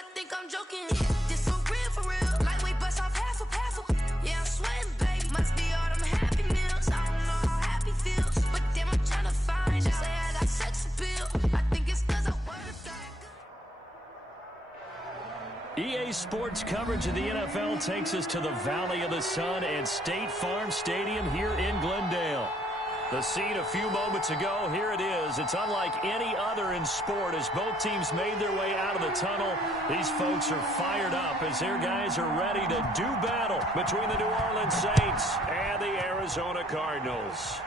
I think I'm joking. This so real for real. Like we bust off half a. Yeah, I'm sweating, baby. Must be all them happy meals. I don't know how happy feels, but damn, I'm trying to find out. Say I got sex appeal. I think it's 'cause I worked out. EA Sports coverage of the NFL takes us to the Valley of the Sun and State Farm Stadium here in Glendale. The scene a few moments ago, here it is. It's unlike any other in sport as both teams made their way out of the tunnel. These folks are fired up as their guys are ready to do battle between the New Orleans Saints and the Arizona Cardinals.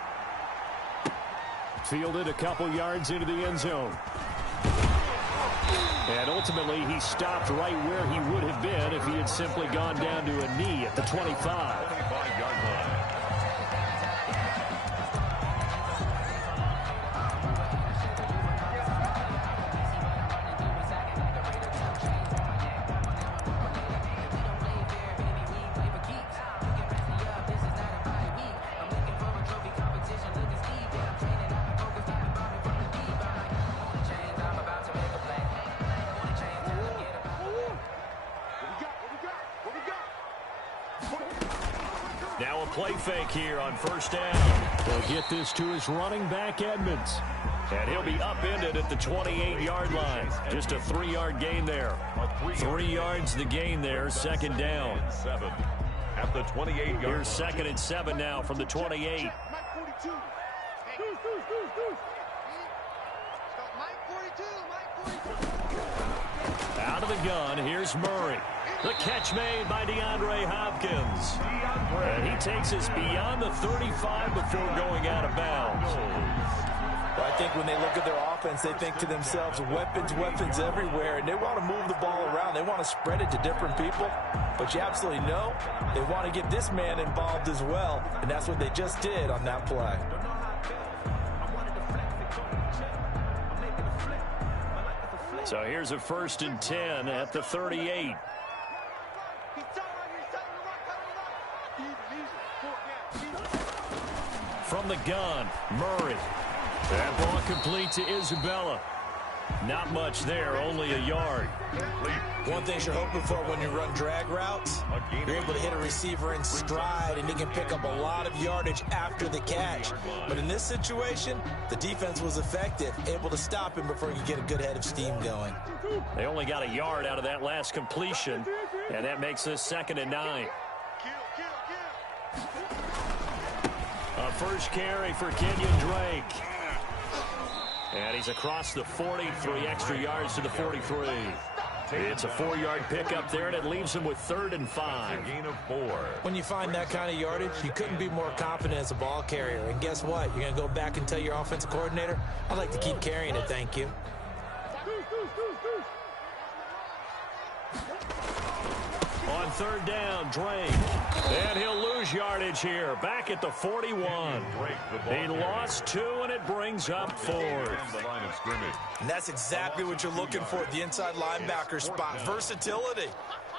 Fielded a couple yards into the end zone. And ultimately, he stopped right where he would have been if he had simply gone down to a knee at the 25. 25-yard line. Now a play fake here on first down. They'll get this to his running back, Edmonds. And he'll be upended at the 28-yard line. Just a 3-yard gain there. 3 yards the gain there, second down. 7 at the 28-yard line. Here's 2nd and 7 now from the 28. Out of the gun, here's Murray. The catch made by DeAndre Hopkins. And he takes us beyond the 35 before going out of bounds. Well, I think when they look at their offense, they think to themselves, weapons everywhere, and they want to move the ball around. They want to spread it to different people. But you absolutely know they want to get this man involved as well, and that's what they just did on that play. So here's a 1st and 10 at the 38. From the gun, Murray. That ball complete to Isabella. Not much there, only a yard. One thing you're hoping for when you run drag routes, you're able to hit a receiver in stride, and he can pick up a lot of yardage after the catch. But in this situation, the defense was effective, able to stop him before he could get a good head of steam going. They only got a yard out of that last completion, and that makes this 2nd and 9. A first carry for Kenyon Drake. And he's across the 40, 3 extra yards to the 43. It's a 4-yard pickup there, and it leaves him with 3rd and 5. Gain of 4. When you find that kind of yardage, you couldn't be more confident as a ball carrier. And guess what? You're going to go back and tell your offensive coordinator, I'd like to keep carrying it, thank you. On 3rd down, Drake. And he'll lose yardage here. Back at the 41. He lost 2, and it brings up 4th. And that's exactly what you're looking for at the inside linebacker spot. Versatility.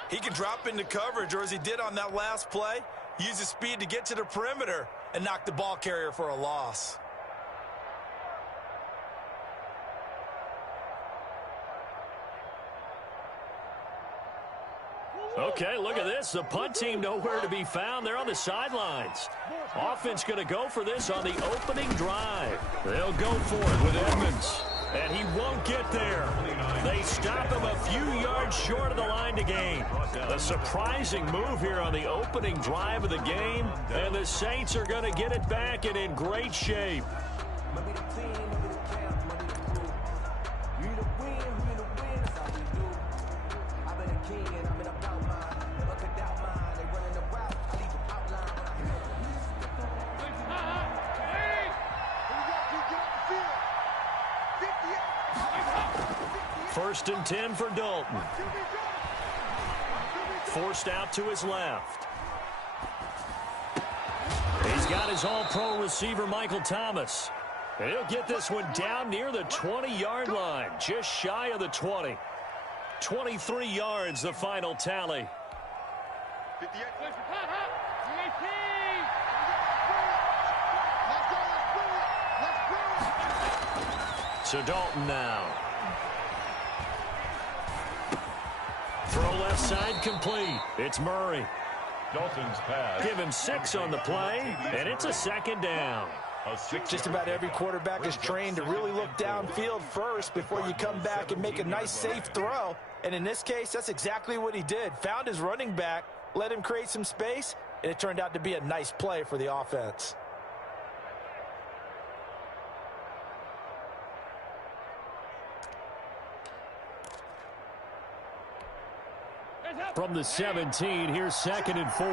He can drop into coverage, or as he did on that last play, use his speed to get to the perimeter and knock the ball carrier for a loss. Okay, look at this. The punt team nowhere to be found. They're on the sidelines. Offense going to go for this on the opening drive. They'll go for it with Edmonds. And he won't get there. They stop him a few yards short of the line to gain. A surprising move here on the opening drive of the game. And the Saints are going to get it back and in great shape. First and 10 for Dalton. Forced out to his left. He's got his all-pro receiver, Michael Thomas. And he'll get this one down near the 20-yard line, just shy of the 20. 23 yards, the final tally. So Dalton now. left side complete. It's Murray. Dalton's pass. Give him 6 on the play, and it's a second down. Just about every quarterback is trained to really look downfield first before you come back and make a nice, safe throw. And in this case, that's exactly what he did. Found his running back, let him create some space, and it turned out to be a nice play for the offense. From the 17, here's 2nd and 4.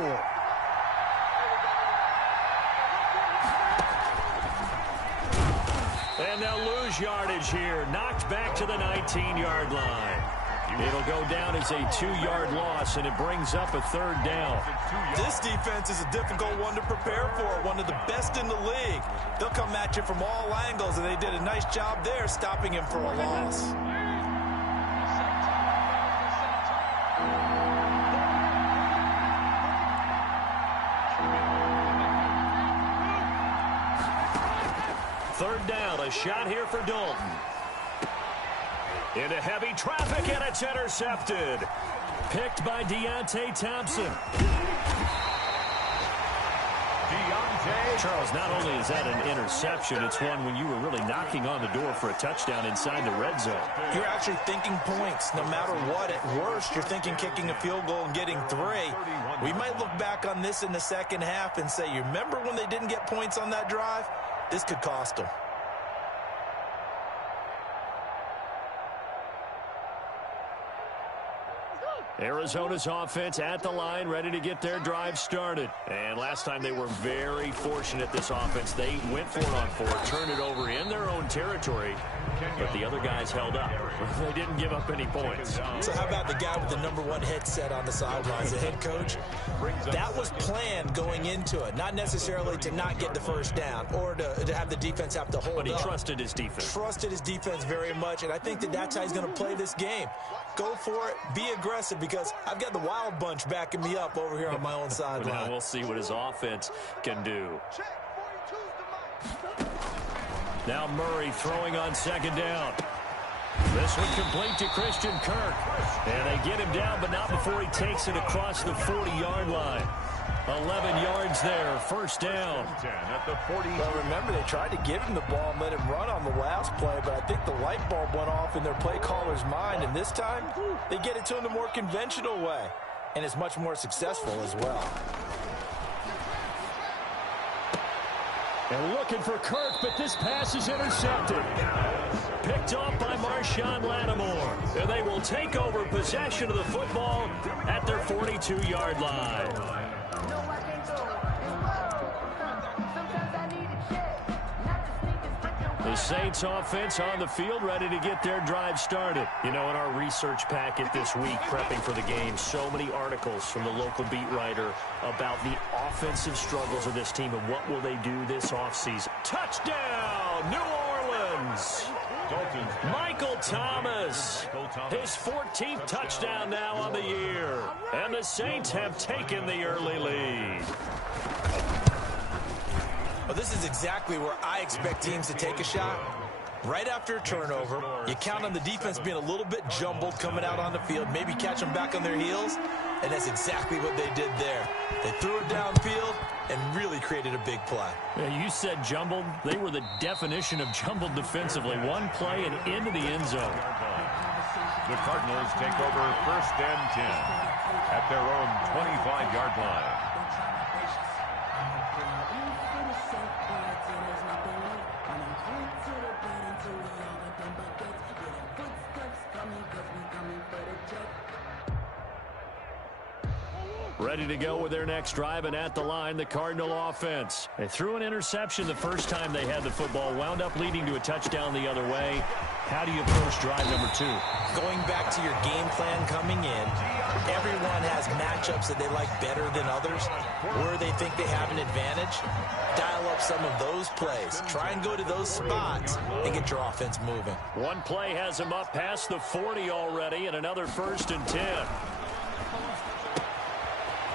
And they'll lose yardage here. Knocked back to the 19-yard line. It'll go down as a 2-yard loss, and it brings up a 3rd down. This defense is a difficult one to prepare for, one of the best in the league. They'll come at you from all angles, and they did a nice job there stopping him for a loss. Third down, a shot here for Dalton. Into heavy traffic, and it's intercepted. Picked by Deontay Thompson. Charles, not only is that an interception, it's one when you were really knocking on the door for a touchdown inside the red zone. You're actually thinking points. No matter what, at worst, you're thinking kicking a field goal and getting 3. We might look back on this in the second half and say, you remember when they didn't get points on that drive? This could cost them. Arizona's offense at the line, ready to get their drive started. And last time they were very fortunate, this offense. They went for it on 4, turned it over in their own territory, but the other guys held up. They didn't give up any points. So how about the guy with the #1 headset on the sidelines, the head coach? That was planned going into it, not necessarily to not get the first down or to have the defense have to hold up. But he trusted his defense. Trusted his defense very much, and I think that's how he's going to play this game. Go for it, be aggressive, because I've got the wild bunch backing me up over here on my own sideline. Now we'll see what his offense can do. Now Murray throwing on 2nd down. This one complete to Christian Kirk. And they get him down, but not before he takes it across the 40-yard line. 11 yards there, 1st down. At the 40. Well, remember, they tried to give him the ball and let him run on the last play, but I think the light bulb went off in their play caller's mind, and this time they get it to him the more conventional way, and it's much more successful as well. And looking for Kirk, but this pass is intercepted. Picked off by Marshawn Lattimore. And they will take over possession of the football at their 42-yard line. The Saints offense on the field, ready to get their drive started. You know, in our research packet this week, prepping for the game, so many articles from the local beat writer about the offensive struggles of this team and what will they do this offseason. Touchdown, New Orleans! Michael Thomas, his 14th touchdown now on the year. And the Saints have taken the early lead. Well, this is exactly where I expect teams to take a shot. Right after a turnover, you count on the defense being a little bit jumbled coming out on the field, maybe catch them back on their heels, and that's exactly what they did there. They threw it downfield and really created a big play. Yeah, you said jumbled. They were the definition of jumbled defensively. One play and into the end zone. The Cardinals take over 1st and 10 at their own 25-yard line. Ready to go with their next drive, and at the line, the Cardinal offense. They threw an interception the first time they had the football, wound up leading to a touchdown the other way. How do you approach drive number 2? Going back to your game plan coming in, everyone has matchups that they like better than others, where they think they have an advantage. Dial up some of those plays. Try and go to those spots and get your offense moving. One play has him up past the 40 already, and another 1st and 10.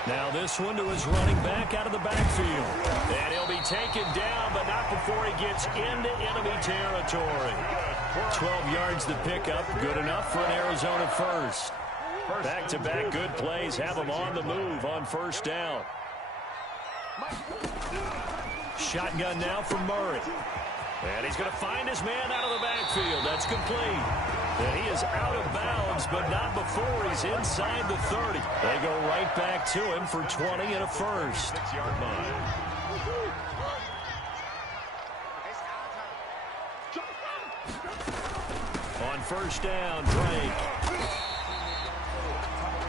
Now this one to his running back out of the backfield. And he'll be taken down, but not before he gets into enemy territory. 12 yards to pick up, good enough for an Arizona first. Back-to-back good plays have him on the move on first down. Shotgun now for Murray. And he's going to find his man out of the backfield. That's complete. And he is out of bounds, but not before he's inside the 30. They go right back to him for 20 and a first. 6-yard line. On first down, Drake.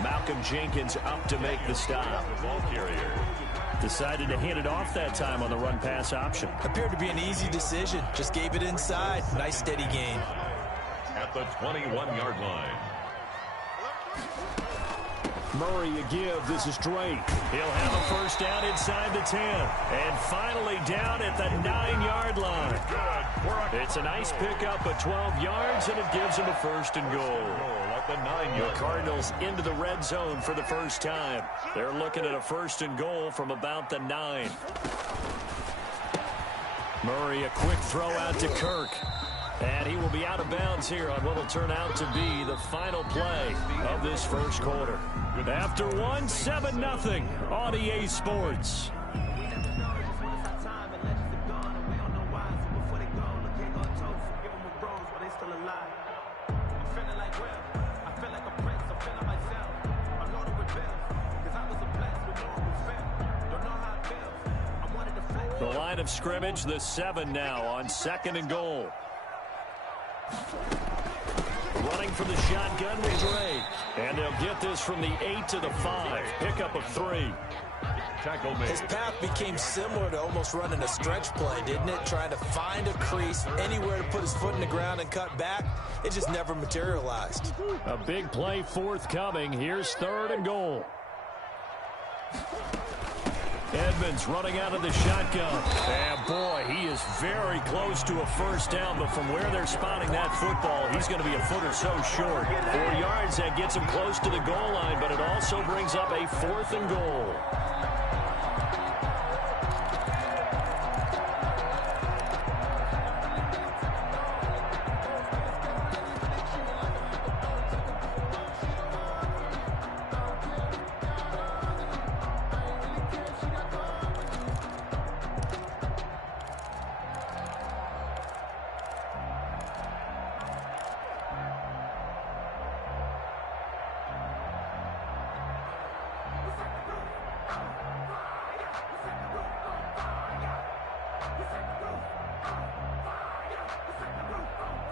Malcolm Jenkins up to make the stop. Ball carrier. Decided to hand it off that time on the run-pass option. Appeared to be an easy decision. Just gave it inside. Nice steady gain. At the 21-yard line. Murray a give. This is Drake. He'll have a first down inside the 10. And finally down at the 9-yard line. It's a nice pickup of 12 yards, and it gives him a first and goal. At the 9-yard The Cardinals into the red zone for the first time. They're looking at a first and goal from about the 9. Murray, a quick throw out to Kirk. And he will be out of bounds here on what will turn out to be the final play of this first quarter. After 1, 7-0 on EA Sports. The line of scrimmage, the 7 now on 2nd and goal. Running for the shotgun with Drake. And they'll get this from the 8 to the 5. Pickup of 3. tackle made. His path became similar to almost running a stretch play, didn't it? Trying to find a crease, anywhere to put his foot in the ground and cut back. It just never materialized. A big play forthcoming. Here's 3rd and goal. Edmonds running out of the shotgun. And boy, he is very close to a first down, but from where they're spotting that football, he's going to be a foot or so short. 4 yards, that gets him close to the goal line, but it also brings up a 4th and goal.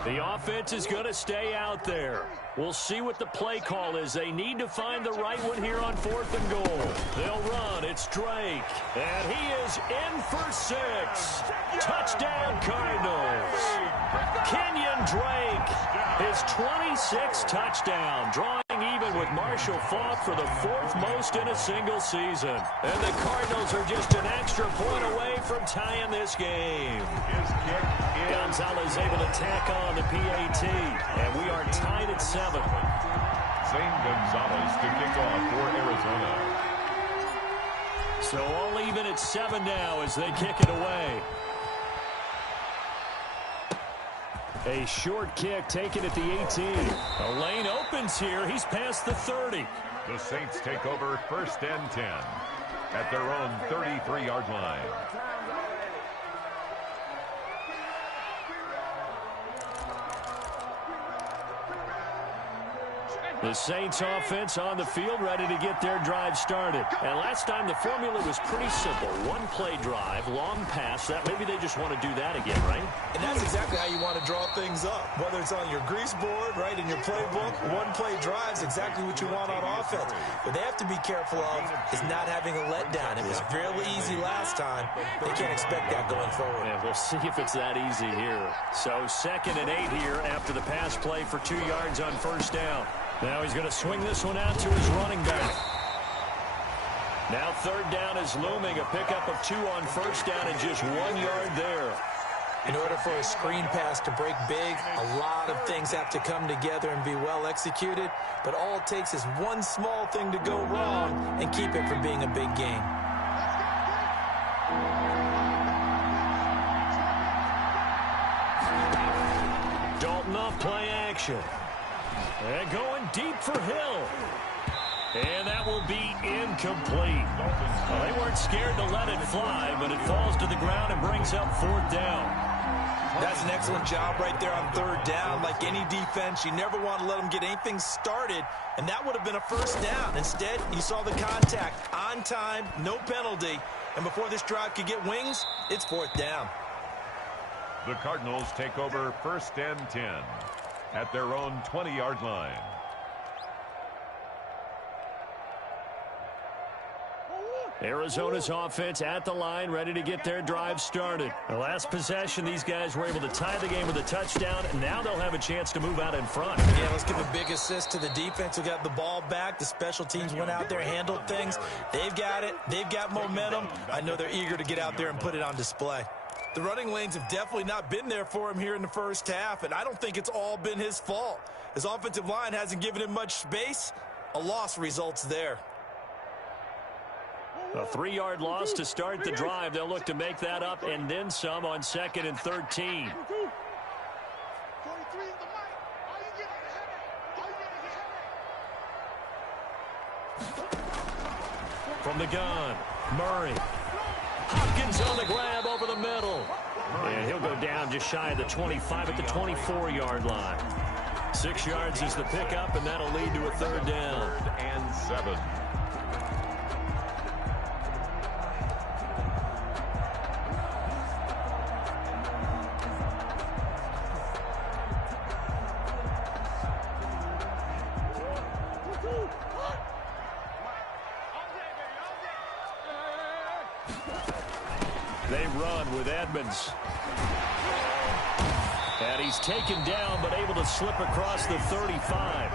The offense is going to stay out there. We'll see what the play call is. They need to find the right one here on 4th and goal. They'll run. It's Drake. And he is in for 6. Touchdown, Cardinals. Kenyon Drake, his 26th touchdown, drawing even with Marshall Faulk for the 4th most in a single season. And the Cardinals are just an extra point away from tying this game. His kick is Gonzalez able to tack on the PAT, and we are tied at 7. Zane Gonzalez to kick off for Arizona. So all even at 7 now as they kick it away. A short kick taken at the 18. A lane opens here. He's past the 30. The Saints take over 1st and 10 at their own 33-yard line. The Saints offense on the field, ready to get their drive started. And last time the formula was pretty simple. One play drive, long pass. That maybe they just want to do that again, right? And that's exactly how you want to draw things up. Whether it's on your grease board, right, in your playbook, one play drive is exactly what you want on offense. What they have to be careful of is not having a letdown. It was fairly easy last time. They can't expect that going forward. And we'll see if it's that easy here. So 2nd and 8 here after the pass play for 2 yards on 1st down. Now he's going to swing this one out to his running back. Now 3rd down is looming. A pickup of 2 on 1st down and just 1 yard there. In order for a screen pass to break big, a lot of things have to come together and be well executed. But all it takes is one small thing to go wrong and keep it from being a big game. Dalton off play action. And going deep for Hill. And that will be incomplete. Well, they weren't scared to let it fly, but it falls to the ground and brings up 4th down. That's an excellent job right there on 3rd down. Like any defense, you never want to let them get anything started, and that would have been a 1st down. Instead, you saw the contact on time, no penalty, and before this drive could get wings, it's 4th down. The Cardinals take over 1st and 10 at their own 20-yard line. Arizona's offense at the line, ready to get their drive started. The last possession, these guys were able to tie the game with a touchdown, and now they'll have a chance to move out in front. Yeah, let's give a big assist to the defense who got the ball back. The special teams went out there, handled things. They've got it. They've got momentum. I know they're eager to get out there and put it on display. The running lanes have definitely not been there for him here in the 1st half, and I don't think it's all been his fault. His offensive line hasn't given him much space. A loss results there. A 3-yard loss to start the drive. They'll look to make that up and then some on 2nd and 13. From the gun, Murray. Hopkins on the grab over the middle. And he'll go down just shy of the 25 at the 24-yard line. 6 yards is the pickup, and that'll lead to a 3rd down. 3rd and 7. They run with Edmonds. And he's taken down, but able to slip across the 35.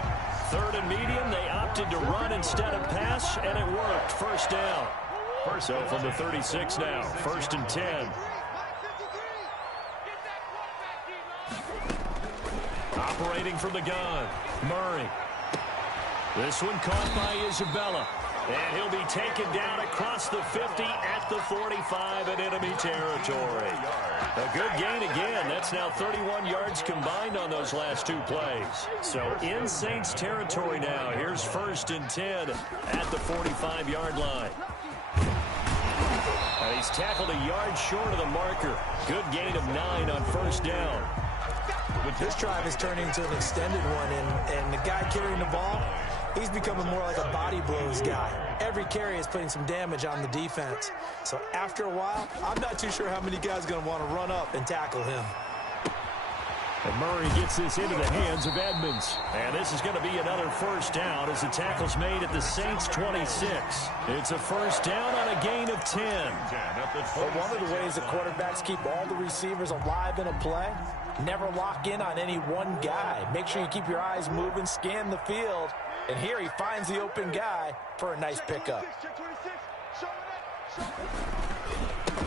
3rd and medium, they opted to run instead of pass, and it worked. 1st down. So from the 36 now, 1st and 10. Operating from the gun, Murray. This one caught by Isabella. And he'll be taken down across the 50 at the 45 in enemy territory. A good gain again. That's now 31 yards combined on those last 2 plays. So in Saints territory now. Here's 1st and 10 at the 45-yard line. And he's tackled a yard short of the marker. Good gain of 9 on 1st down. This drive is turning into an extended one, and the guy carrying the ball, he's becoming more like a body blows guy. Every carry is putting some damage on the defense. So after a while, I'm not too sure how many guys are going to want to run up and tackle him. And Murray gets this into the hands of Edmonds. And this is going to be another 1st down as the tackle's made at the Saints 26. It's a 1st down on a gain of 10. But one of the ways the quarterbacks keep all the receivers alive in a play, never lock in on any one guy. Make sure you keep your eyes moving, scan the field. And here he finds the open guy for a nice pickup.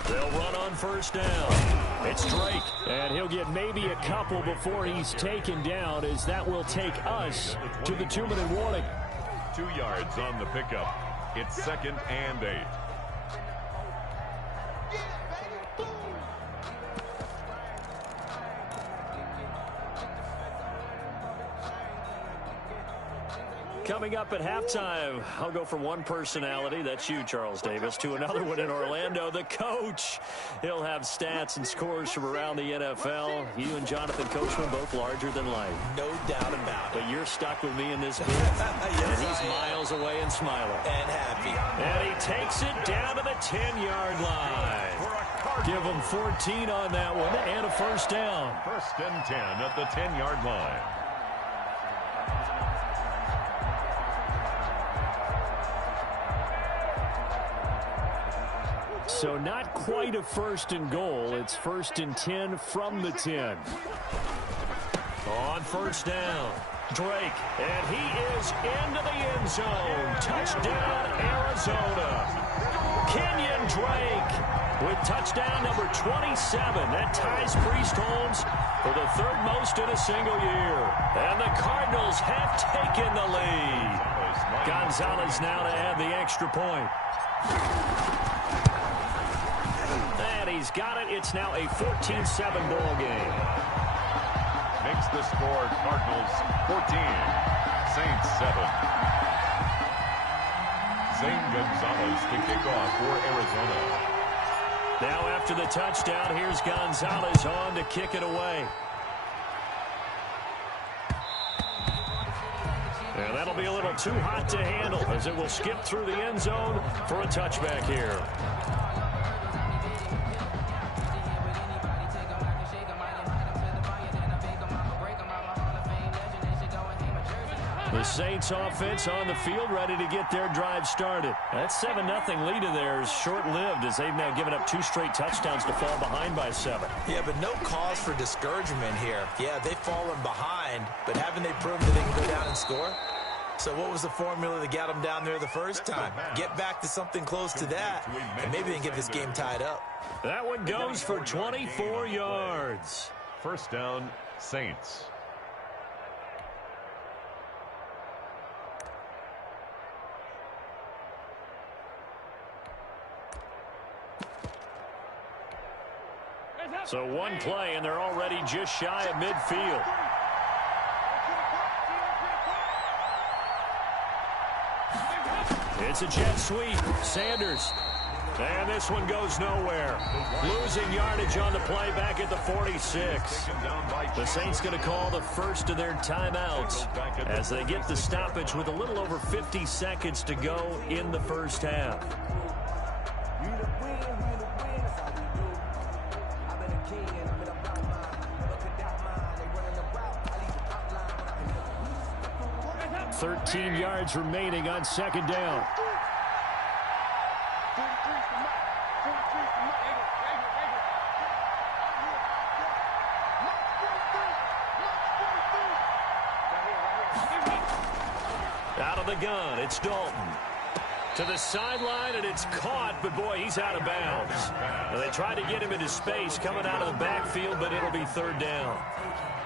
They'll run on 1st down. It's Drake, and he'll get maybe a couple before he's taken down, as that will take us to the 2-minute warning. 2 yards on the pickup. It's 2nd and 8. Coming up at halftime, I'll go from one personality, that's you, Charles Davis, to another one in Orlando, the coach. He'll have stats and scores from around the NFL. You and Jonathan Coachman both larger than life. No doubt about it. But you're stuck with me in this booth. Yes, and he's miles away and smiling. And happy. And he takes it down to the 10-yard line. Give him 14 on that one and a 1st down. 1st and 10 at the 10-yard line. So not quite a 1st and goal. It's 1st and 10 from the 10. On 1st down, Drake, and he is into the end zone. Touchdown, Arizona. Kenyon Drake with touchdown number 27. That ties Priest Holmes for the 3rd most in a single year. And the Cardinals have taken the lead. Gonzalez now to add the extra point. And he's got it. It's now a 14-7 ball game. Makes That's the score. Cardinals 14, Saints 7. Zane Gonzalez to kick off for Arizona. Now after the touchdown, here's Gonzalez on to kick it away. And that'll be a little too hot to handle as it will skip through the end zone for a touchback here. The Saints offense on the field ready to get their drive started. That 7-0 lead of theirs short-lived as they've now given up 2 straight touchdowns to fall behind by 7. Yeah, but no cause for discouragement here. Yeah, they've fallen behind, but haven't they proven that they can go down and score? So what was the formula that got them down there the first time? Get back to something close to that, and maybe they can get this game tied up. That one goes for 24 yards. First down, Saints. So one play, and they're already just shy of midfield. It's a jet sweep. Sanders. And this one goes nowhere. Losing yardage on the play back at the 46. The Saints going to call the first of their timeouts as they get the stoppage with a little over 50 seconds to go in the first half. $13 yards remaining on second down. Out of the gun, it's Dalton. To the sideline, and it's caught, but boy, he's out of bounds. Now, they tried to get him into space coming out of the backfield, but it'll be third down.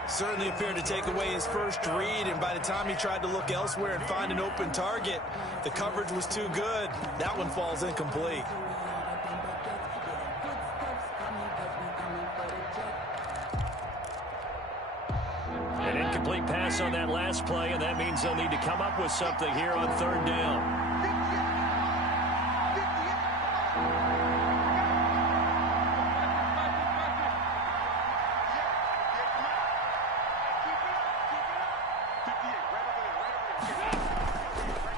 Certainly appeared to take away his first read, and by the time he tried to look elsewhere and find an open target, the coverage was too good. That one falls incomplete. An incomplete pass on that last play, and that means they'll need to come up with something here on third down.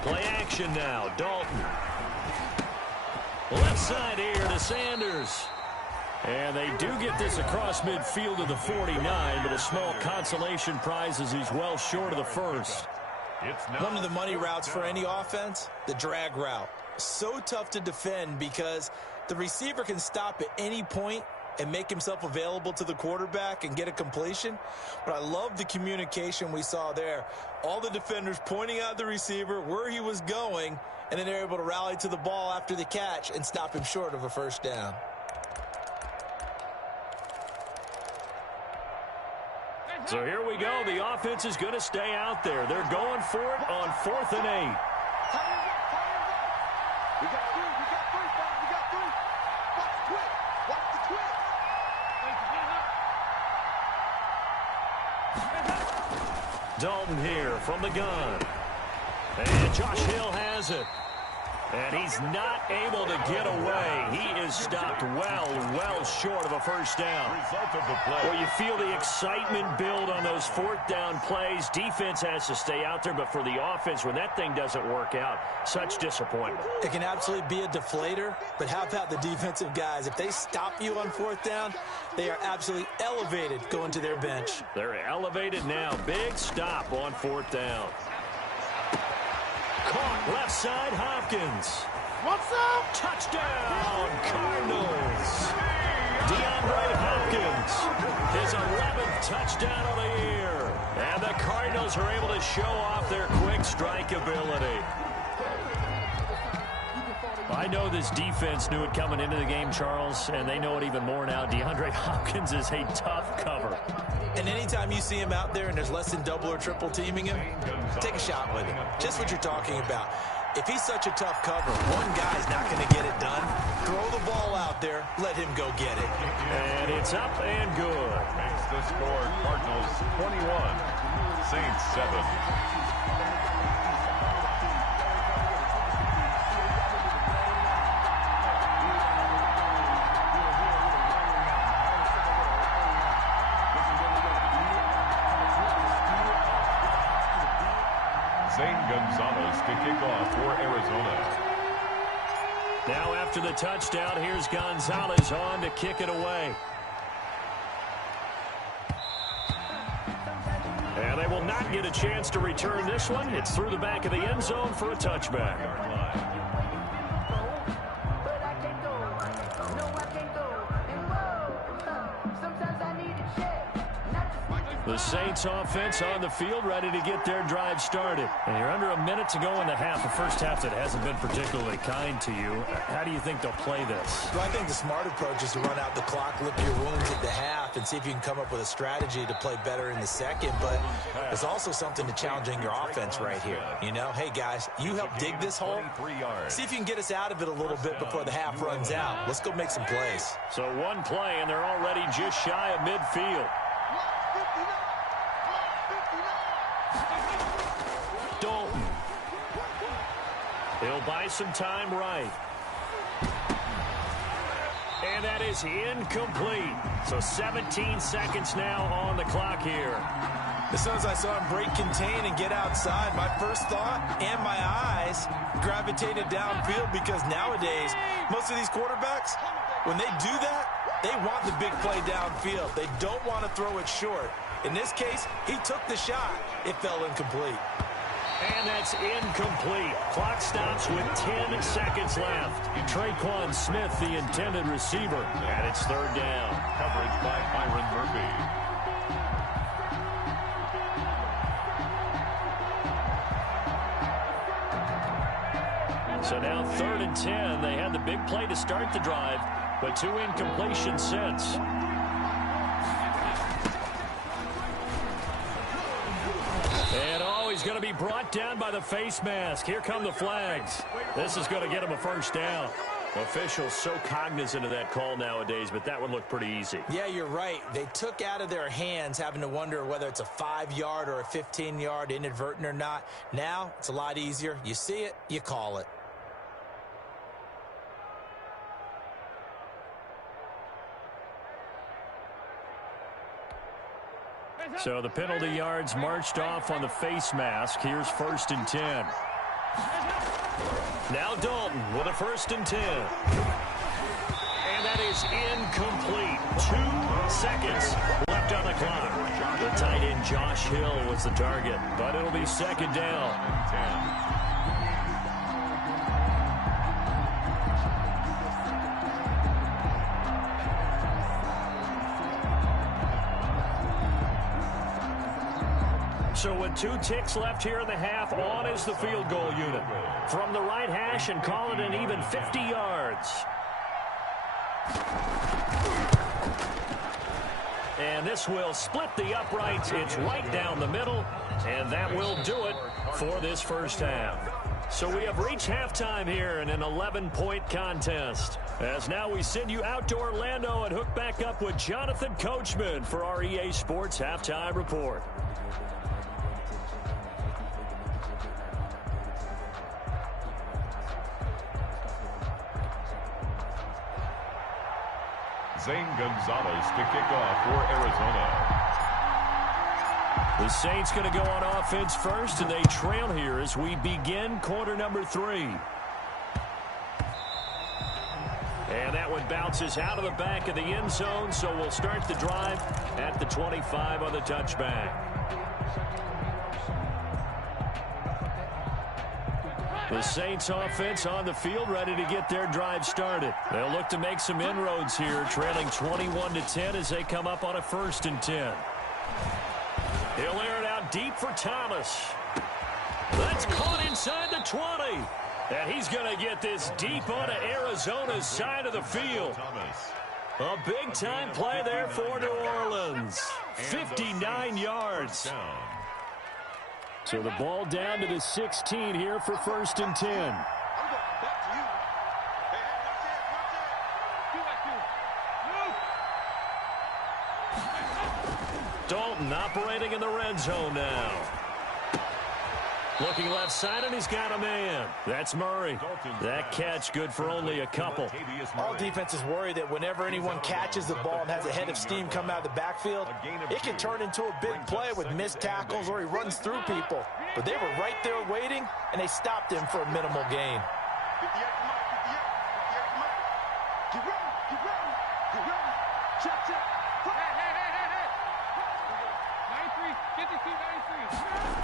Play action now, Dalton. Left side here to Sanders. And they do get this across midfield to the 49, but a small consolation prize as he's well short of the first. One of the money routes for any offense, the drag route. So tough to defend because the receiver can stop at any point and make himself available to the quarterback and get a completion. But I love the communication we saw there. All the defenders pointing out the receiver, where he was going, and then they're able to rally to the ball after the catch and stop him short of a first down. So here we go. The offense is going to stay out there. They're going for it on 4th and 8. We got three. Watch the twist. Dalton here from the gun. And Josh Hill has it. And he's not able to get away. He is stopped well short of a first down. Well, you feel the excitement build on those 4th down plays. Defense has to stay out there, but for the offense, when that thing doesn't work out, such disappointment. It can absolutely be a deflator, but how about the defensive guys? If they stop you on 4th down, they are absolutely elevated going to their bench. They're elevated now. Big stop on 4th down. Caught left side, Hopkins. What's up? Touchdown, Cardinals. DeAndre Hopkins, his 11th touchdown of the year. And the Cardinals are able to show off their quick strike ability. I know this defense knew it coming into the game, Charles, and they know it even more now. DeAndre Hopkins is a tough cover. And anytime you see him out there and there's less than double or triple teaming him, take a shot with him. Just what you're talking about. If he's such a tough cover, one guy's not going to get it done. Throw the ball out there. Let him go get it. And it's up and good. Makes the score Cardinals 21, Saints 7. Gonzalez to kick off for Arizona. Now after the touchdown, here's Gonzalez on to kick it away. And they will not get a chance to return this one. It's through the back of the end zone for a touchback. The Saints offense on the field, ready to get their drive started. And you're under a minute to go in the half, a first half that hasn't been particularly kind to you. How do you think they'll play this? Well, I think the smart approach is to run out the clock, lick your wounds at the half, and see if you can come up with a strategy to play better in the second. But there's also something to challenging your offense right here. You know, hey, guys, you help dig this hole. See if you can get us out of it a little bit before the half runs out. Let's go make some plays. So one play, and they're already just shy of midfield. Dalton. He'll buy some time right. And that is incomplete. So 17 seconds now on the clock here. As soon as I saw him break contain and get outside, my first thought and my eyes gravitated downfield, because nowadays, most of these quarterbacks, when they do that, they want the big play downfield. They don't want to throw it short. In this case, he took the shot. It fell incomplete. And that's incomplete. Clock stops with 10 seconds left. Traquan Smith, the intended receiver, and it's third down. Coverage by Byron Murphy. So now 3rd and 10. They had the big play to start the drive, but 2 incompletions since. And he's going to be brought down by the face mask. Here come the flags. This is going to get him a first down. Officials so cognizant of that call nowadays, but that would look pretty easy. Yeah, you're right. They took out of their hands having to wonder whether it's a 5-yard or a 15-yard inadvertent or not. Now it's a lot easier. You see it, you call it. So the penalty yards marched off on the face mask. Here's 1st and 10. Now Dalton with a 1st and 10. And that is incomplete. 2 seconds left on the clock. The tight end Josh Hill was the target, but it'll be 2nd down. So with 2 ticks left here in the half, on is the field goal unit. From the right hash and call it an even 50 yards. And this will split the uprights. It's right down the middle, and that will do it for this first half. So we have reached halftime here in an 11-point contest. As now we send you out to Orlando and hook back up with Jonathan Coachman for our EA Sports Halftime Report. Zane Gonzalez to kick off for Arizona. The Saints going to go on offense first, and they trail here as we begin quarter number 3. And that one bounces out of the back of the end zone, so we'll start the drive at the 25 on the touchback. The Saints offense on the field, ready to get their drive started. They'll look to make some inroads here, trailing 21-10 as they come up on a 1st and 10. He'll air it out deep for Thomas. That's caught inside the 20. And he's going to get this deep onto Arizona's side of the field. A big-time play there for New Orleans. 59 yards. So the ball down to the 16 here for 1st and 10. I'm going back to you. Hey, watch it. Do like you. Move. Dalton operating in the red zone now. Looking left side, and he's got a man. That's Murray. That catch good for only a couple. All defenses worry that whenever anyone catches the ball and has a head of steam come out of the backfield, it can turn into a big play with missed tackles or he runs through people. But they were right there waiting, and they stopped him for a minimal gain. 58, come on, 58. 58, come on. Get ready, get ready, get ready. Check, check. Hey. 93, 52, 93.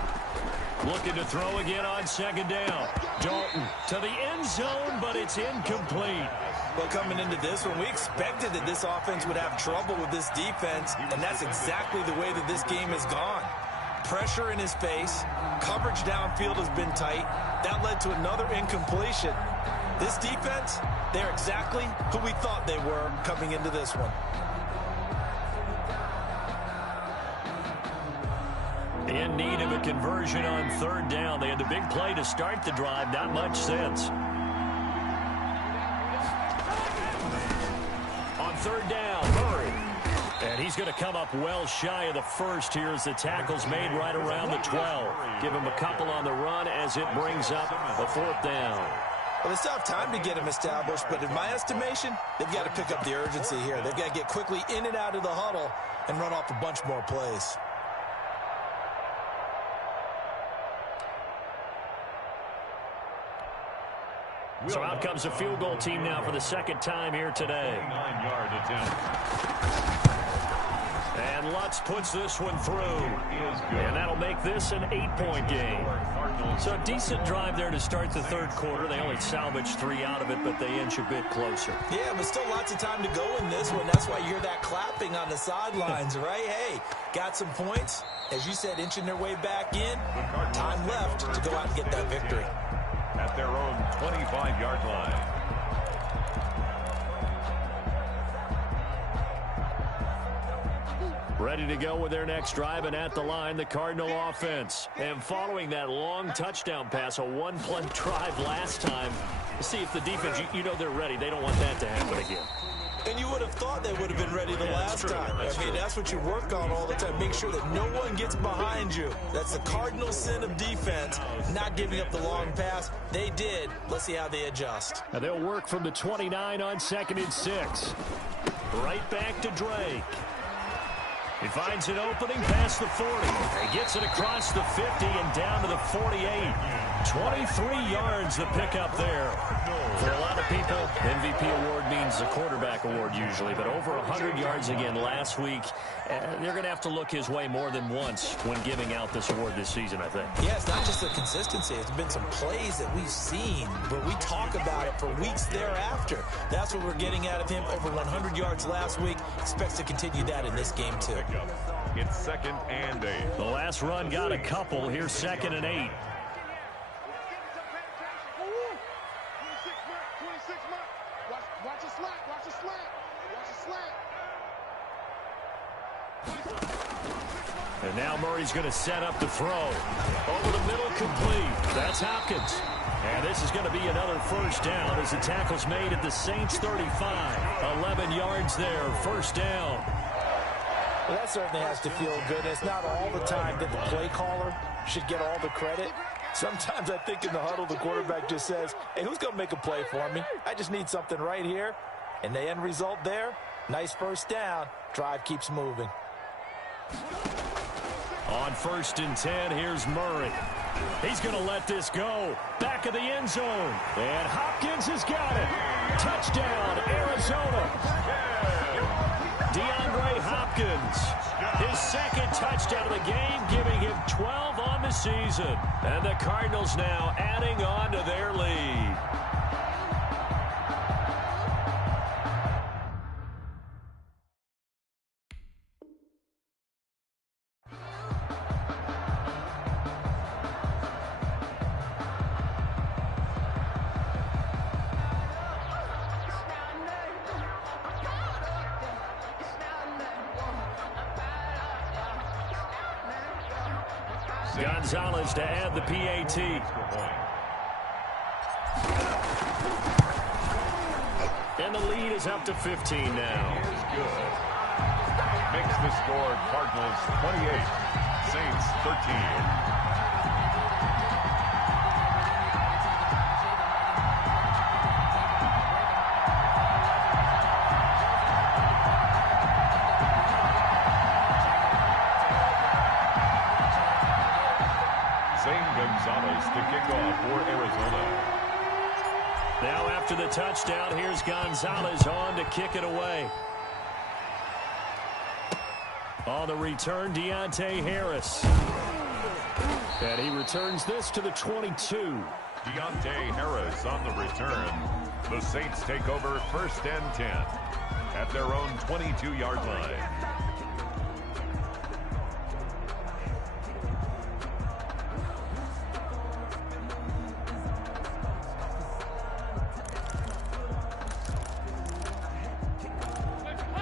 Looking to throw again on 2nd down. Dalton to the end zone, but it's incomplete. Well, coming into this one, we expected that this offense would have trouble with this defense, and that's exactly the way that this game has gone. Pressure in his face, coverage downfield has been tight. That led to another incompletion. This defense, they're exactly who we thought they were coming into this one. In need of a conversion on 3rd down. They had the big play to start the drive. Not much since. On 3rd down, Murray. And he's going to come up well shy of the first here as the tackle's made right around the 12. Give him a couple on the run as it brings up the 4th down. Well, they still have time to get him established, but in my estimation, they've got to pick up the urgency here. They've got to get quickly in and out of the huddle and run off a bunch more plays. So out comes a field goal team now for the 2nd time here today. 9-yard attempt. And Lutz puts this one through. And that'll make this an 8-point game. So a decent drive there to start the 3rd quarter. They only salvaged 3 out of it, but they inch a bit closer. Yeah, but still lots of time to go in this one. That's why you hear that clapping on the sidelines, right? Hey, got some points. As you said, inching their way back in. Time left to go out and get that victory. At their own 25-yard line. Ready to go with their next drive, and at the line, the Cardinal offense. And following that long touchdown pass, a one-play drive last time, see if the defense, you know they're ready. They don't want that to happen again. And you would have thought they would have been ready the last time. I mean, that's what you work on all the time. Make sure that no one gets behind you. That's the cardinal sin of defense, not giving up the long pass. They did. Let's see how they adjust. And they'll work from the 29 on 2nd and 6. Right back to Drake. He finds an opening past the 40. He gets it across the 50 and down to the 48. 23 yards the pickup there. For a lot of people, MVP award means the quarterback award usually, but over 100 yards again last week. They're going to have to look his way more than once when giving out this award this season, I think. Yeah, it's not just the consistency. It's been some plays that we've seen, but we talk about it for weeks thereafter. That's what we're getting out of him. Over 100 yards last week. Expects to continue that in this game, too. It's 2nd and 8. The last run got a couple. Here's 2nd and 8. 26 mark. Watch a slant, watch a slant, watch a slant. And now Murray's going to set up the throw. Over the middle, complete. That's Hopkins. And this is going to be another 1st down as the tackle's made at the Saints 35. 11 yards there, 1st down. Well, that certainly has to feel good. It's not all the time that the play caller should get all the credit. Sometimes I think in the huddle, the quarterback just says, hey, who's going to make a play for me? I just need something right here. And the end result there, nice 1st down. Drive keeps moving. On 1st and 10, here's Murray. He's going to let this go. Back of the end zone. And Hopkins has got it. Touchdown, Arizona. DeAndre Hopkins, his 2nd touchdown of the game, giving him 12 on the season. And the Cardinals now adding on to their lead. Gonzalez to add the PAT. And the lead is up to 15 now. Good. Makes the score Cardinals 28, Saints 13. Gonzalez to kick off for Arizona. Now after the touchdown, here's Gonzalez on to kick it away. On the return, Deontay Harris. And he returns this to the 22. Deontay Harris on the return. The Saints take over 1st and 10 at their own 22-yard line.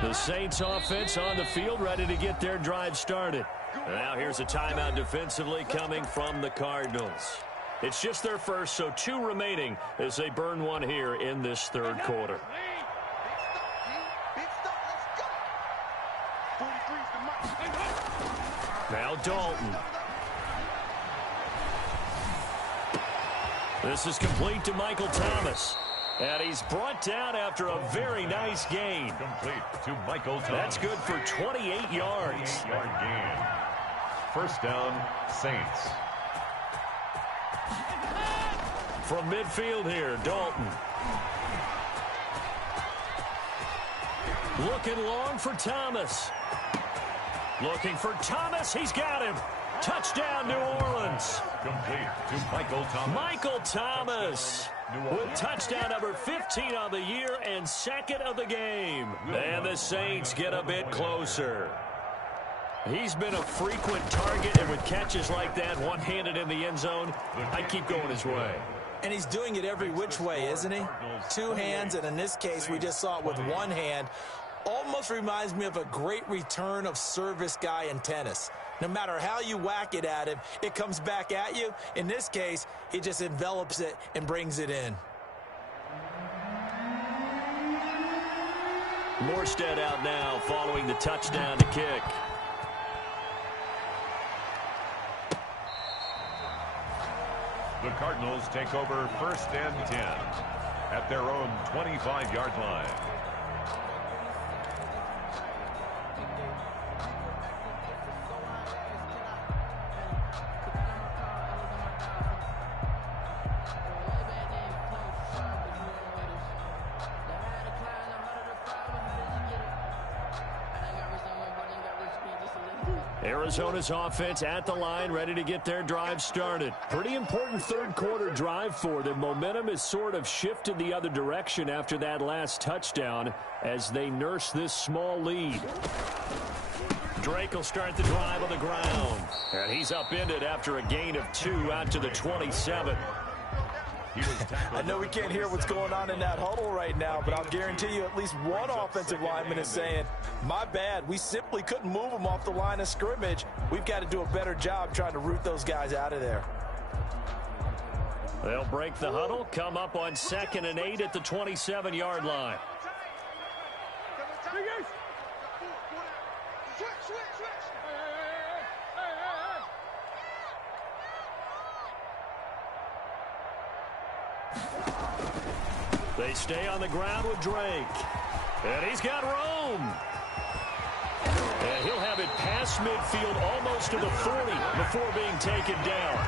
The Saints offense on the field, ready to get their drive started. And now here's a timeout defensively coming from the Cardinals. It's just their first, so 2 remaining as they burn one here in this 3rd quarter. Now Dalton. This is complete to Michael Thomas. And he's brought down after a very nice gain. Complete to Michael Thomas. That's good for 28 yards. 28-yard gain. 1st down, Saints. From midfield here, Dalton. Looking long for Thomas. Looking for Thomas. He's got him. Touchdown, New Orleans. Complete to Michael Thomas. Michael Thomas with touchdown number 15 on the year and 2nd of the game. And the Saints get a bit closer. He's been a frequent target, and with catches like that, one-handed in the end zone, I'd keep going his way. And he's doing it every which way, isn't he? 2 hands, and in this case, we just saw it with 1 hand. Almost reminds me of a great return of service guy in tennis. No matter how you whack it at him, it comes back at you. In this case, he just envelops it and brings it in. Morstead out now following the touchdown to kick. The Cardinals take over 1st and 10 at their own 25-yard line. Arizona's offense at the line, ready to get their drive started. Pretty important 3rd quarter drive for them. Momentum has sort of shifted the other direction after that last touchdown as they nurse this small lead. Drake will start the drive on the ground. And he's upended after a gain of 2 out to the 27. I know we can't hear what's going on in that huddle right now, but I'll guarantee you at least one offensive lineman is saying, my bad, we simply couldn't move them off the line of scrimmage. We've got to do a better job trying to root those guys out of there. They'll break the huddle, come up on 2nd and 8 at the 27-yard line. They stay on the ground with Drake. And he's got room. And he'll have it past midfield almost to the 40 before being taken down.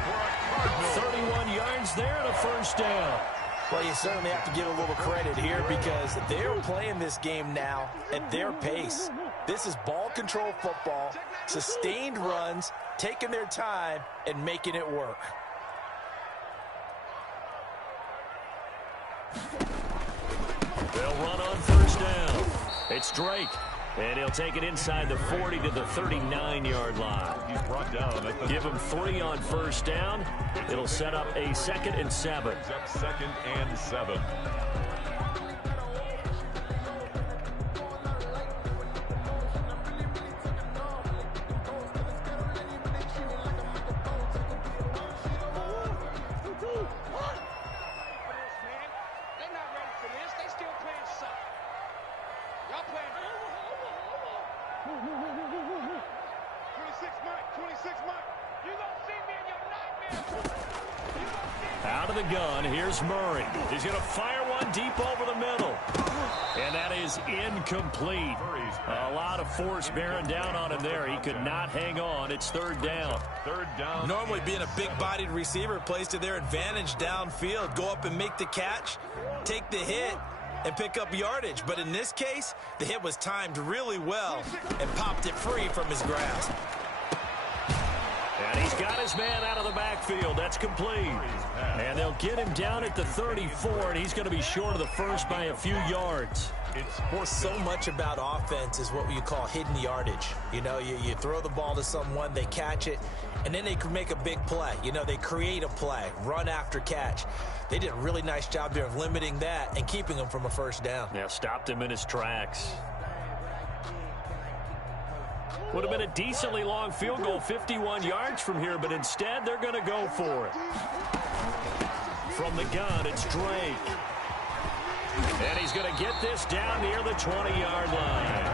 31 yards there and a 1st down. Well, you certainly have to give a little credit here because they're playing this game now at their pace. This is ball control football, sustained runs, taking their time and making it work. They'll run on 1st down. It's Drake. And he'll take it inside the 40 to the 39-yard line. He's brought down at the Give him 3 on 1st down. It'll set up a 2nd and 7. up 2nd and 7. 26 Mike. You gonna see me in your nightmares. Out of the gun, here's Murray. He's going to fire one deep over the middle. And that is incomplete. A lot of force bearing down on him there. He could not hang on. It's third down. Third down. Normally being a big-bodied receiver plays to their advantage downfield. Go up and make the catch, take the hit, and pick up yardage. But in this case, the hit was timed really well and popped it free from his grasp. And he's got his man out of the backfield. That's complete. And they'll get him down at the 34, and he's going to be short of the first by a few yards. So much about offense is what you call hidden yardage. You know, you throw the ball to someone, they catch it, and then they can make a big play. You know, they create a play, run after catch. They did a really nice job there of limiting that and keeping him from a first down. Yeah, stopped him in his tracks. Would have been a decently long field goal, 51 yards from here, but instead they're going to go for it. From the gun, it's Drake. And he's going to get this down near the 20-yard line.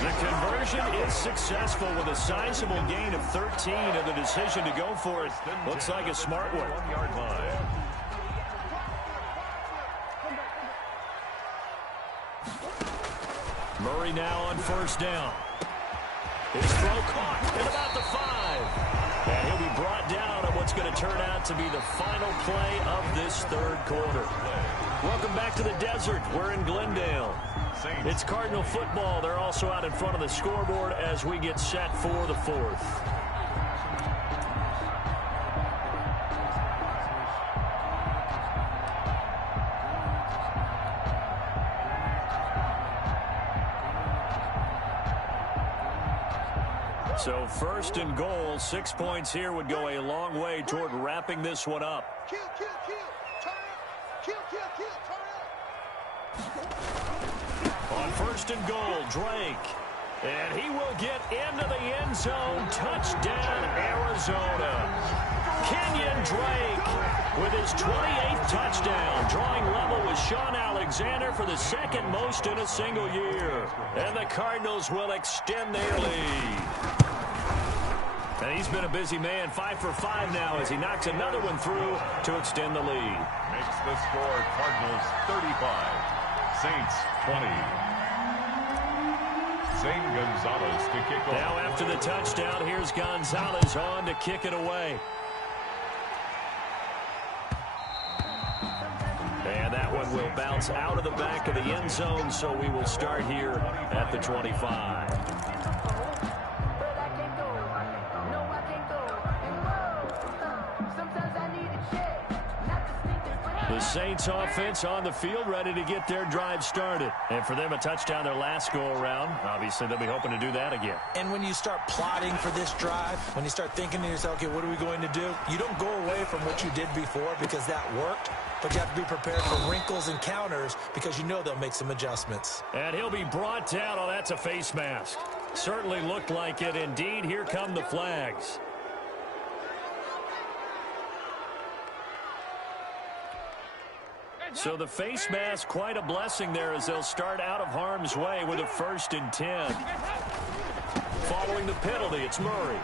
The conversion is successful with a sizable gain of 13, and the decision to go for it looks like a smart one. 1-yard line. Murray now on first down. His throw caught at about the 5. And he'll be brought down on what's going to turn out to be the final play of this third quarter. Welcome back to the desert. We're in Glendale. It's Cardinal football. They're also out in front of the scoreboard as we get set for the fourth. So first and goal, 6 points here would go a long way toward wrapping this one up. Kill, kill, kill. Turn up. Kill, kill, kill. Turn up. On first and goal, Drake. And he will get into the end zone. Touchdown, Arizona. Kenyon Drake with his 28th touchdown, drawing level with Sean Alexander for the second most in a single year. And the Cardinals will extend their lead. And he's been a busy man, 5 for 5 now as he knocks another one through to extend the lead. Makes the score Cardinals 35, Saints 20. Zane Gonzalez to kick off. Now after the touchdown, here's Gonzalez on to kick it away. And that one will bounce out of the back of the end zone, so we will start here at the 25. The Saints offense on the field, ready to get their drive started. And for them, a touchdown their last go-around. Obviously, they'll be hoping to do that again. And when you start plotting for this drive, when you start thinking to yourself, okay, what are we going to do? You don't go away from what you did before because that worked, but you have to be prepared for wrinkles and counters because you know they'll make some adjustments. And he'll be brought down. Oh, that's a face mask. Certainly looked like it. Indeed, here come the flags. So the face mask, quite a blessing there as they'll start out of harm's way with a 1st and 10. Following the penalty, it's Murray.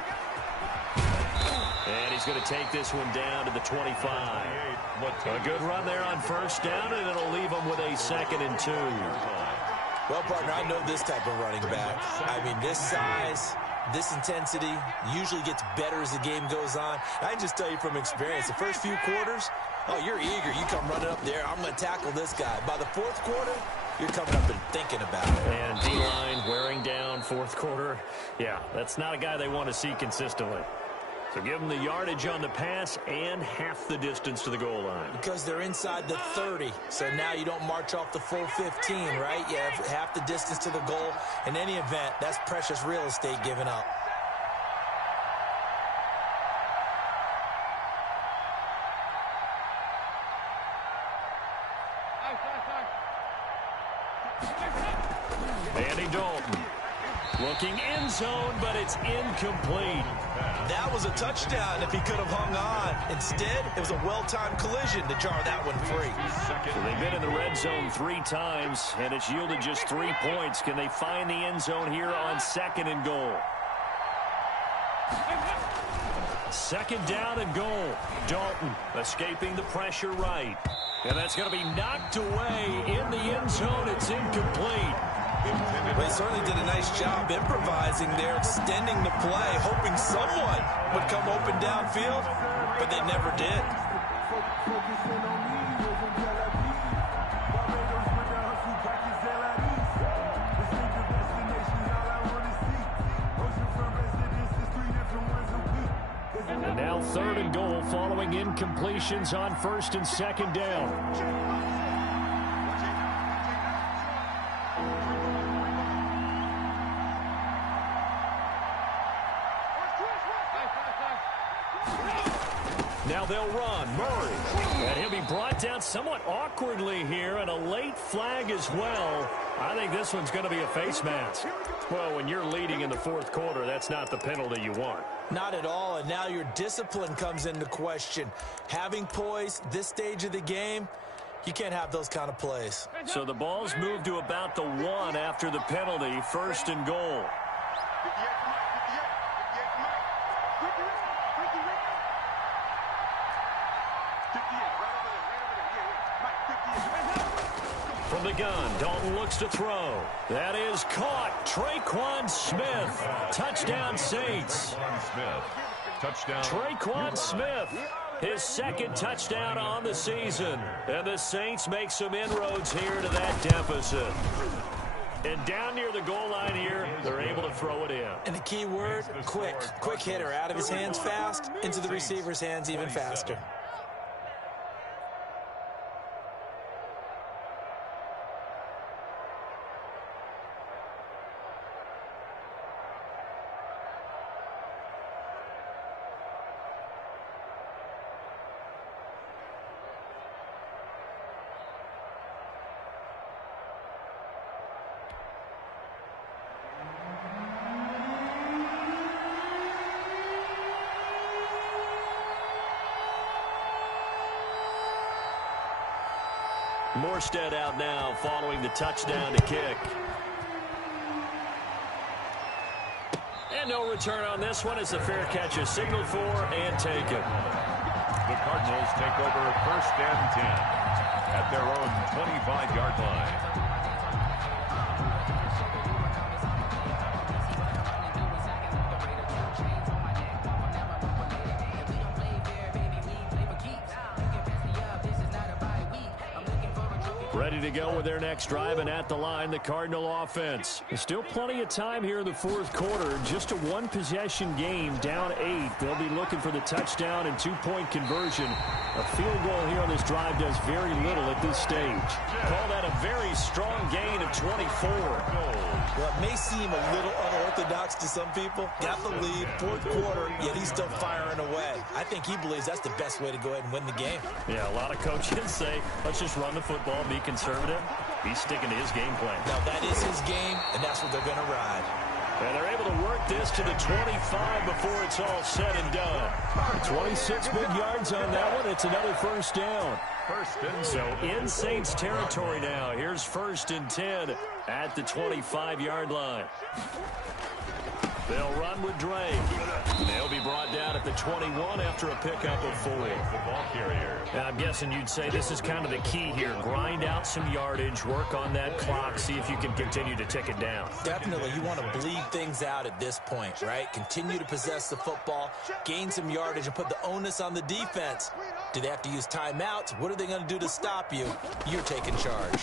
And he's going to take this one down to the 25. A good run there on first down, and it'll leave him with a 2nd and 2. Well, partner, I know this type of running back. I mean, this size, this intensity usually gets better as the game goes on. I can just tell you from experience, the first few quarters, oh, you're eager. You come running up there. I'm going to tackle this guy. By the 4th quarter, you're coming up and thinking about it. And D-line wearing down 4th quarter. Yeah, that's not a guy they want to see consistently. So give them the yardage on the pass and half the distance to the goal line. Because they're inside the 30. So now you don't march off the full 15, right? You have half the distance to the goal. In any event, that's precious real estate given up. Andy Dalton looking end zone, but it's incomplete. That was a touchdown if he could have hung on. Instead, it was a well-timed collision to jar that one free. So they've been in the red zone 3 times, and it's yielded just 3 points. Can they find the end zone here on 2nd and goal? Second down and goal. Dalton escaping the pressure right. And that's going to be knocked away in the end zone. It's incomplete. They certainly did a nice job improvising there, extending the play, hoping someone would come open downfield, but they never did. And now third and goal following incompletions on first and second down. Now they'll run. Murray. And he'll be brought down somewhat awkwardly here, and a late flag as well. I think this one's going to be a face mask. Well, when you're leading in the fourth quarter, that's not the penalty you want. Not at all, and now your discipline comes into question. Having poise this stage of the game, you can't have those kind of plays. So the ball's moved to about the 1 after the penalty, first and goal. From the gun, Dalton looks to throw. That is caught. Traquan Smith. Touchdown, Saints. Touchdown. Traquan Smith, his second touchdown on the season. And the Saints make some inroads here to that deficit. And down near the goal line here, they're able to throw it in. And the key word, quick. Quick hitter, out of his hands fast, into the receiver's hands even faster. Morstead out now following the touchdown to kick. And no return on this one as the fair catch is signaled for and taken. The Cardinals take over first and 10 at their own 25-yard line. Ready to go with their next drive, and at the line, the Cardinal offense. There's still plenty of time here in the fourth quarter. Just a one-possession game, down 8. They'll be looking for the touchdown and two-point conversion. A field goal here on this drive does very little at this stage. Call that a very strong gain of 24. Well, it may seem a little unorthodox to some people. Got the lead, fourth quarter, yet he's still firing away. I think he believes that's the best way to go ahead and win the game. Yeah, a lot of coaches say, let's just run the football, be conservative. He's sticking to his game plan. Now, that is his game, and that's what they're going to ride. And they're able to work this to the 25 before it's all said and done. 26 big yards on that one. It's another first down. So in Saints territory now. Here's first and 10 at the 25-yard line. They'll run with Drake. They'll be brought down at the 21 after a pickup of 4. The ball carrier. And I'm guessing you'd say this is kind of the key here. Grind out some yardage, work on that clock, see if you can continue to tick it down. Definitely, you want to bleed things out at this point, right? Continue to possess the football, gain some yardage, and put the onus on the defense. Do they have to use timeouts? What are they going to do to stop you? You're taking charge.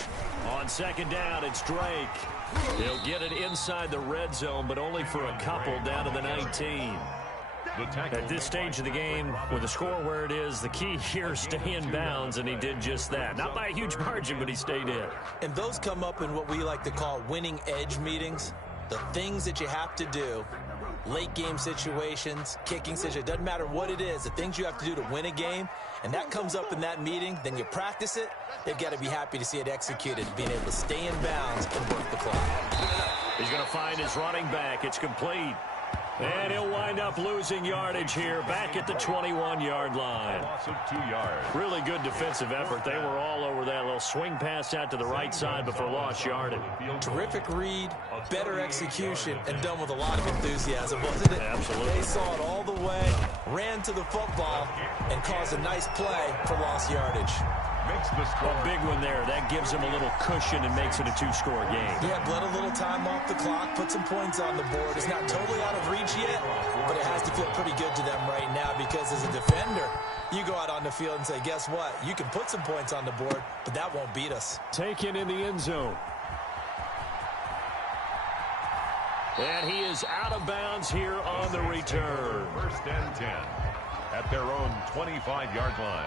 On second down, it's Drake. He'll get it inside the red zone, but only for a couple down to the 19. At this stage of the game, with the score where it is, the key here is stay in bounds, and he did just that. Not by a huge margin, but he stayed in. And those come up in what we like to call winning edge meetings. The things that you have to do, late game situations, kicking situations, doesn't matter what it is, the things you have to do to win a game, and that comes up in that meeting, then you practice it, they've got to be happy to see it executed, being able to stay in bounds and work the clock. He's going to find his running back. It's complete. And he'll wind up losing yardage here back at the 21-yard line. Loss of 2 yards. Really good defensive effort. They were all over that little swing pass out to the right side before lost yardage. Terrific read, better execution, and done with a lot of enthusiasm, wasn't it? Absolutely. They saw it all the way, ran to the football, and caused a nice play for lost yardage. Makes the score. A big one there. That gives them a little cushion and makes it a 2-score game. Yeah, let a little time off the clock, put some points on the board. It's not totally out of reach yet, but it has to feel pretty good to them right now because as a defender, you go out on the field and say, guess what? You can put some points on the board, but that won't beat us. Taken in the end zone. And he is out of bounds here on the return. First and 10 at their own 25-yard line.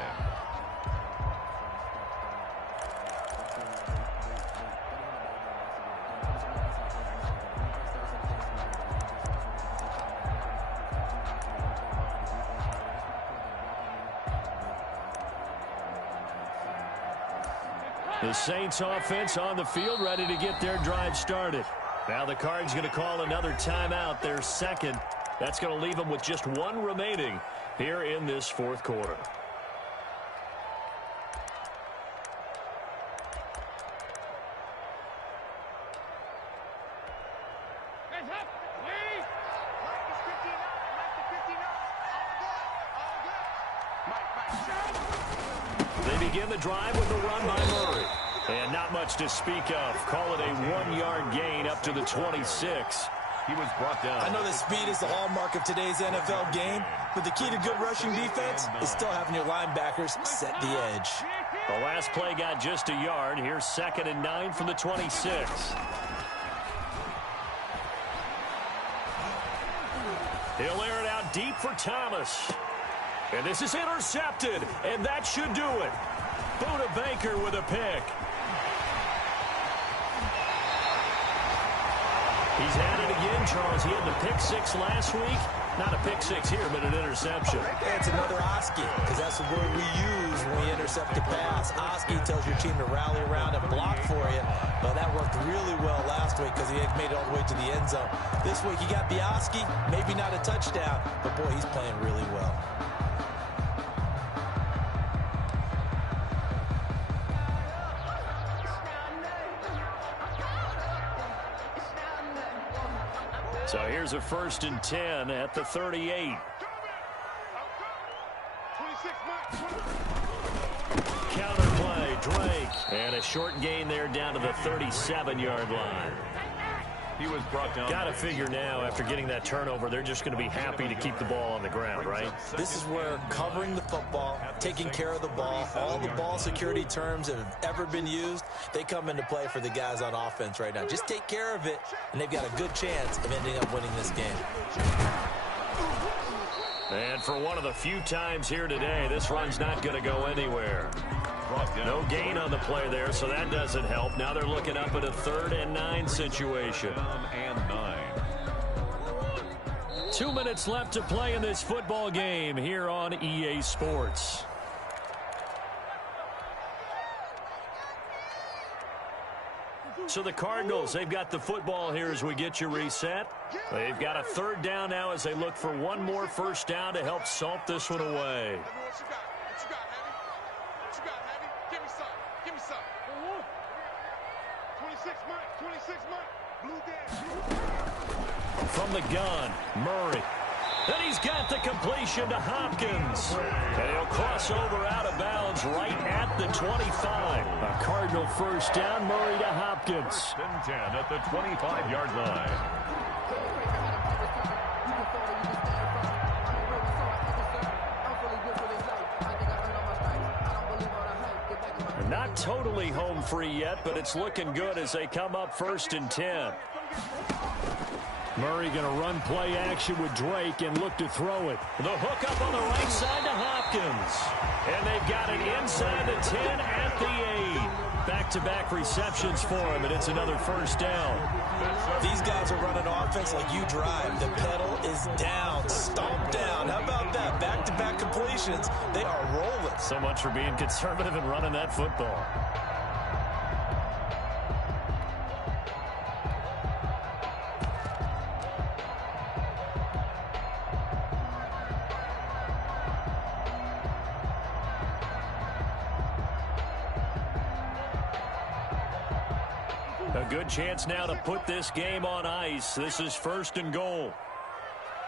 The Saints offense on the field, ready to get their drive started. Now the Cards going to call another timeout, their second. That's going to leave them with just one remaining here in this fourth quarter. They begin the drive with a run by Murray. And not much to speak of. Call it a 1-yard gain up to the 26. He was brought down. I know that speed is the hallmark of today's NFL game, but the key to good rushing defense is still having your linebackers set the edge. The last play got just a yard. Here's 2nd and 9 from the 26. He'll air it out deep for Thomas. And this is intercepted, and that should do it. Buda Baker with a pick. He's had it again, Charles. He had the pick 6 last week. Not a pick 6 here, but an interception. It's another Oski, because that's the word we use when we intercept a pass. Oski tells your team to rally around and block for you. But that worked really well last week because he had made it all the way to the end zone. This week he got Oski, maybe not a touchdown, but boy, he's playing really well. So here's a 1st and 10 at the 38. Counter play, Drake. And a short gain there down to the 37-yard line. He was brought down. Got to figure now, after getting that turnover, they're just going to be happy to keep the ball on the ground, right? This is where covering the football, taking care of the ball, all the ball security terms that have ever been used, they come into play for the guys on offense right now. Just take care of it, and they've got a good chance of ending up winning this game. And for one of the few times here today, this run's not going to go anywhere. No gain on the play there, so that doesn't help. Now they're looking up at a 3rd and 9 situation. 2 minutes left to play in this football game here on EA Sports. So the Cardinals, they've got the football here as we get you reset. They've got a 3rd down now as they look for one more 1st down to help salt this one away. From the gun, Murray. Then he's got the completion to Hopkins. And he'll cross over out of bounds right at the 25. A Cardinal 1st down, Murray to Hopkins. 10 at the 25-yard line. Not totally home free yet, but it's looking good as they come up 1st and 10. Murray going to run play action with Drake and look to throw it. The hook up on the right side to Hopkins. And they've got it inside the 10 at the 8. Back-to-back receptions for him, and it's another 1st down. These guys are running offense like you drive. The pedal is down, stomp down. How about that? Back-to-back completions. They are rolling. So much for being conservative and running that football. A good chance now to put this game on ice. This is 1st and goal.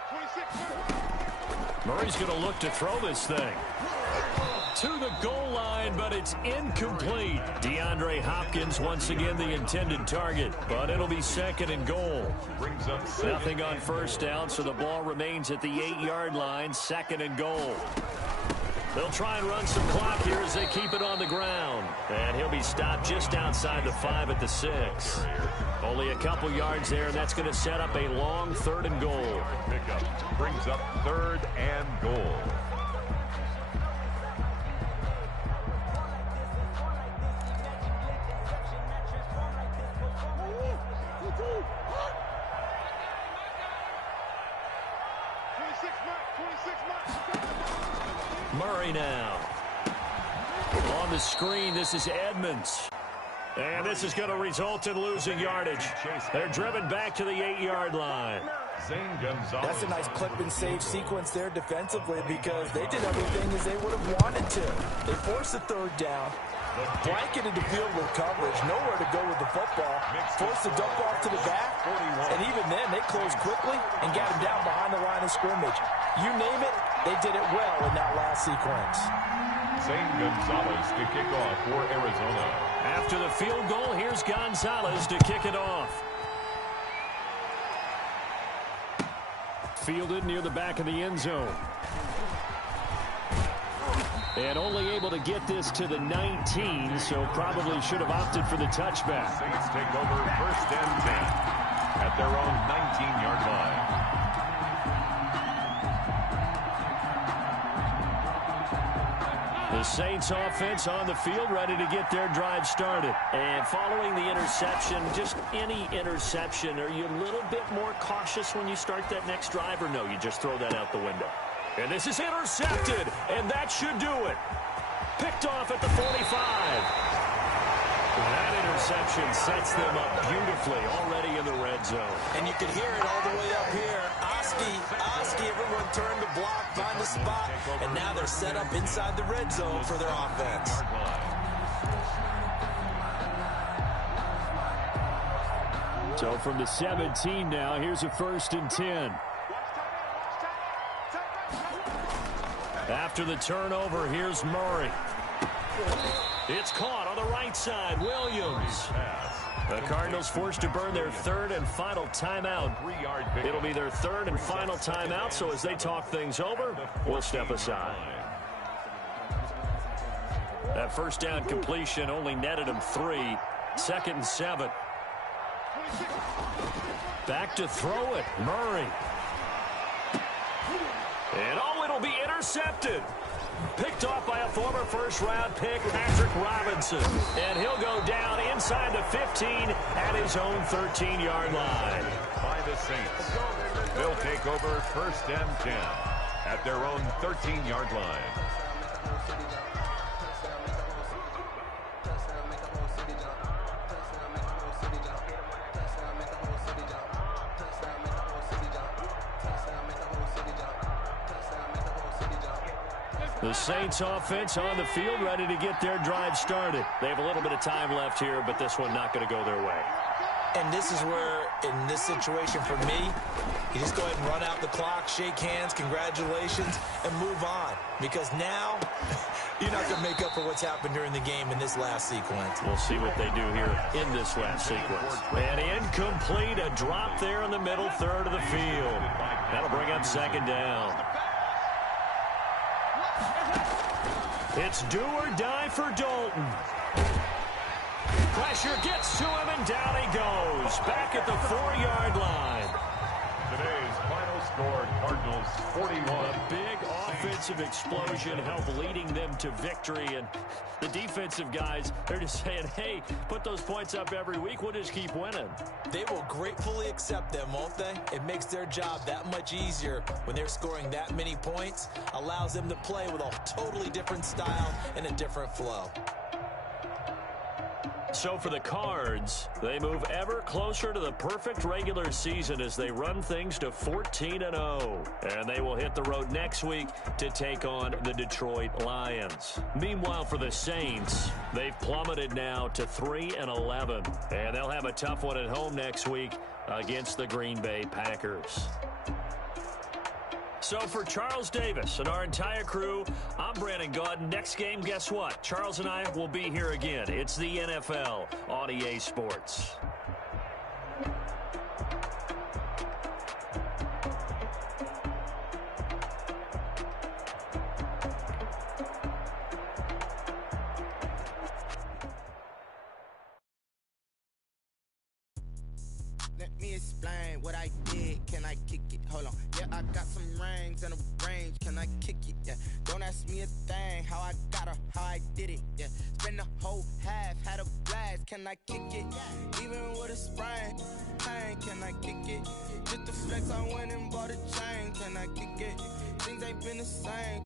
26. Murray's going to look to throw this thing to the goal line, but it's incomplete. DeAndre Hopkins once again the intended target, but it'll be 2nd and goal. Nothing on 1st down, so the ball remains at the 8-yard line, 2nd and goal. They'll try and run some clock here as they keep it on the ground. And he'll be stopped just outside the 5 at the 6. Only a couple yards there, and that's going to set up a long 3rd and goal. Pickup brings up 3rd and goal. Murray now. On the screen, this is Edmonds. And this is going to result in losing yardage. They're driven back to the 8-yard line. That's a nice clip and save sequence there defensively because they did everything as they would have wanted to. They forced the 3rd down, blanketed the field with coverage, nowhere to go with the football, forced the dump off to the back, and even then they closed quickly and got him down behind the line of scrimmage. You name it, they did it well in that last sequence. Zane Gonzalez to kick off for Arizona. After the field goal, here's Gonzalez to kick it off. Fielded near the back of the end zone. And only able to get this to the 19, so probably should have opted for the touchback. Saints take over 1st and 10 at their own 19-yard line. The Saints offense on the field ready to get their drive started. And following the interception, just any interception, are you a little bit more cautious when you start that next drive, or no, you just throw that out the window? And this is intercepted, and that should do it. Picked off at the 45. That interception sets them up beautifully already in the red zone. And you can hear it all the way up here. Oski, everyone turned to block, find a spot, and now they're set up inside the red zone for their offense. So from the 17 now, here's a 1st and 10. After the turnover, here's Murray. It's caught on the right side. Williams. The Cardinals forced to burn their 3rd and final timeout. It'll be their 3rd and final timeout, so as they talk things over, we'll step aside. That 1st down completion only netted him 3. 2nd and 7. Back to throw it. Murray. And it'll be intercepted. Picked off by a former 1st-round pick, Patrick Robinson. And he'll go down inside the 15 at his own 13-yard line. By the Saints. They'll take over 1st and 10 at their own 13-yard line. The Saints offense on the field ready to get their drive started. They have a little bit of time left here, but this one not going to go their way. And this is where, in this situation for me, you just go ahead and run out the clock, shake hands, congratulations, and move on. Because now, you're not going to make up for what's happened during the game in this last sequence. We'll see what they do here in this last sequence. And incomplete, a drop there in the middle third of the field. That'll bring up 2nd down. It's do or die for Dalton. Pressure gets to him, and down he goes. Back at the 4-yard line. Today's final score, Cardinals 41. A big offensive explosion helped leading them to victory. And the defensive guys, they're just saying, hey, put those points up every week. We'll just keep winning. They will gratefully accept them, won't they? It makes their job that much easier when they're scoring that many points. Allows them to play with a totally different style and a different flow. So for the Cards, they move ever closer to the perfect regular season as they run things to 14-0. And they will hit the road next week to take on the Detroit Lions. Meanwhile, for the Saints, they've plummeted now to 3-11. And they'll have a tough one at home next week against the Green Bay Packers. So for Charles Davis and our entire crew, I'm Brandon Gaudin. Next game, guess what? Charles and I will be here again. It's the NFL on EA Sports. Let me explain what I did. Can I kick it? Hold on. Yeah, I got some rings and a range. Can I kick it? Yeah. Don't ask me a thing. How I got her, how I did it. Yeah. Spend the whole half, had a blast. Can I kick it? Even with a sprain. Pain, can I kick it? Just the flex, I went and bought a chain. Can I kick it? Things ain't been the same.